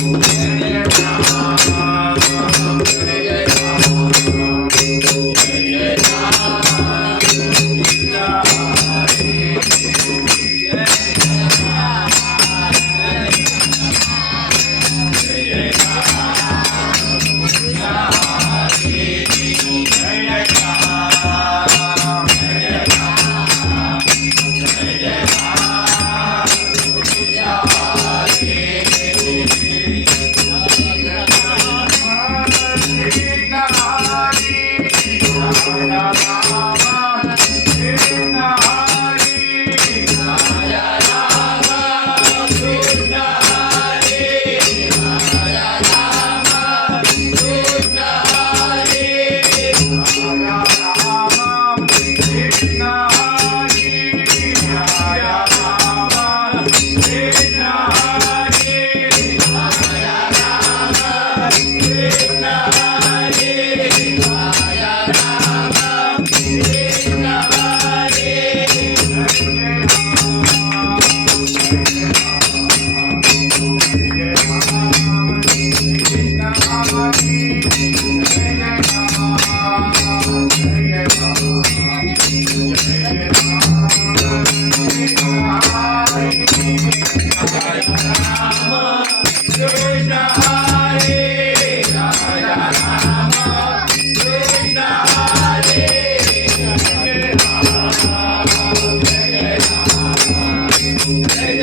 Yeah.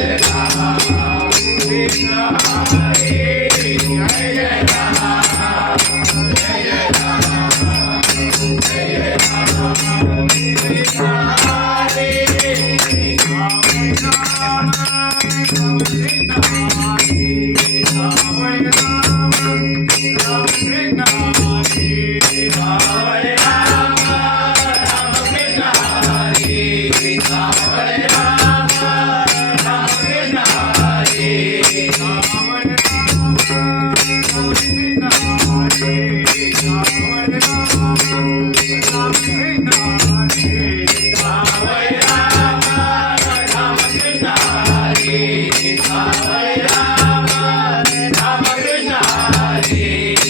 Hare Hare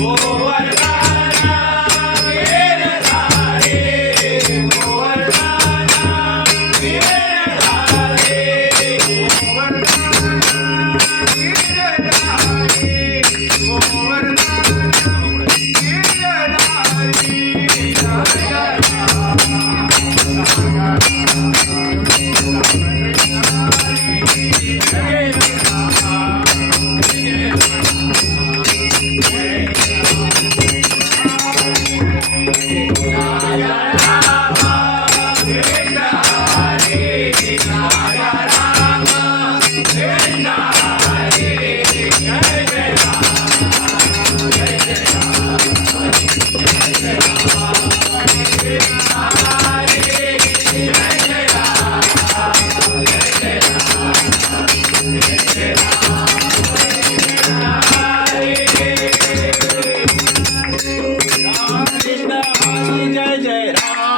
Oh, what a Hare Hare